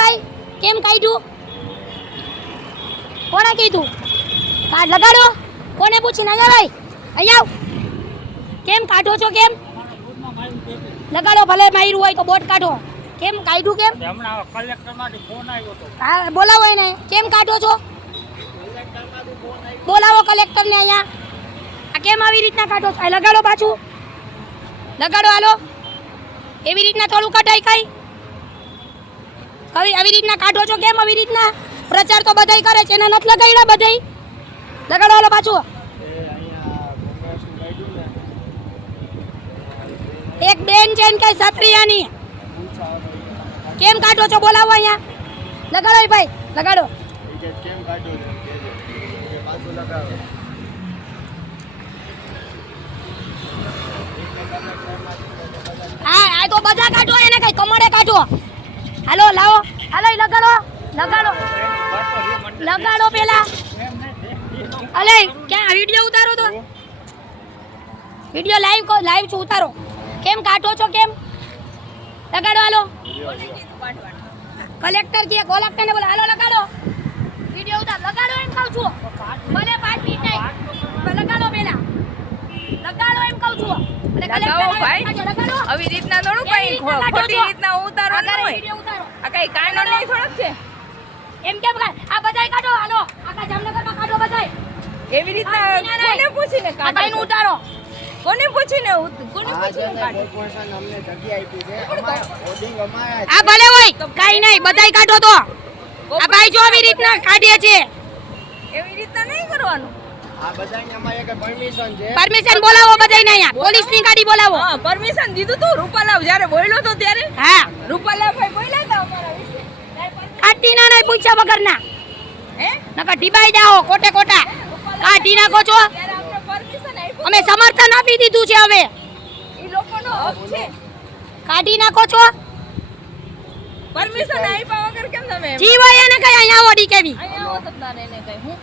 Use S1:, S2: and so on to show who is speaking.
S1: ભાઈ કેમ કાઢ્યું? કોણે કીધું? કાર્ડ લગાડો. કોને પૂછીને અહીંયા ભાઈ અહીંયા આવ. કેમ કાઢો છો કેમ? લગાડો ભલે માર્યું હોય તો બોટ કાઢો. કેમ કાઢ્યું કેમ?
S2: હમણાં કલેક્ટરમાંથી ફોન આવ્યો હતો
S1: હા બોલાવો એને. કેમ કાઢો છો? બોલાવો કલેક્ટરને અહીંયા. આ કેમ આવી રીતના કાઢો છો? લગાડો પાછું. લગાડો હાલો. એવી રીતના થોડું કઢાય કઈ. આવી આવી રીતના કાઢો છો કેમ આવી રીતના? પ્રચાર તો બધાય કરે છે, એને નથી લગાડ્યા બધાય? લગાડો હાલો પાછું. એક બેન છે ને કઈ સત્રિયાની કેમ કાઢો છો? બોલાવો અહીંયા. લગાડો ભાઈ, લગાડો. હા, આ તો બધા કાઢો, એને કઈ કમળે કાઢો. હાલો લાવો. હાલો લગાડો. લગાડો. લગાડો પેલા. અલે ક્યાં વીડિયો ઉતારો તો? વીડિયો લાઈવ લાઈવ છું ઉતારો. કેમ કાઢો છો કેમ? લગાડો હાલો. કલેક્ટર કે કલેક્ટરને બોલો હાલો લગાડો. વીડિયો ઉતાર. લગાડો એમ કહું છું. મને પાંચ મિનિટ નહીં લગાડો પેલા. લગાડો એમ કહું છું. અને કલેક્ટર
S3: ભાઈ.
S1: લગાડો.
S3: આવી રીતના થોડું કઈ ખોટી ઉતારવાનું હોય આ કઈ કાયનો નહીં થોડક છે?
S1: એમ કેમ કાઢ આ બધાય કાઢો હાલો આખા જામનગરમાં કાઢો બધાય.
S3: એવી રીતના
S1: આ.
S3: કોને પૂછીને
S1: આ ભાઈનું ઉતારો.
S3: કોને પૂછીને કોને
S4: આ
S3: પૂછીને કાઢો?
S4: કોર્પોરેશન અમને જગ્યા આપી છે હોર્ડિંગ અમારા
S1: આ ભલે હોય કાઈ નહીં બધાય કાઢો તો. આ ભાઈ જો આવી રીતના કાઢીએ છે.
S3: એવી રીતના નહીં કરવાનું.
S4: બધાને પરમિશન
S1: બોલાવો બધાયને અહીંયા. પોલીસની ગાડી બોલાવો.
S3: હા પરમિશન દીધું તું રૂપાલાવ. જ્યારે બોલ્યો તો ત્યારે
S1: હા.
S3: રૂપાલાવ ભાઈ બોલ્યા હતા અમારા વિશે.
S1: કાઢી ના નહીં પૂછ્યા વગરના.
S3: હે?
S1: નકા ટીબાઈ જાઓ કોટે કોટા કાઢી નાખો છો. અમે સમર્થન આપી દીધું છે હવે.
S3: એ લોકોનો હક છે.
S1: કાઢી નાખો છો?
S3: પરમિશન આપ્યા વગર કેમ તમે એમ?
S1: એને કઈ અહીંયા ઓડી કેવી?
S3: અહીંયા આવો તો તારે એને કઈ હું?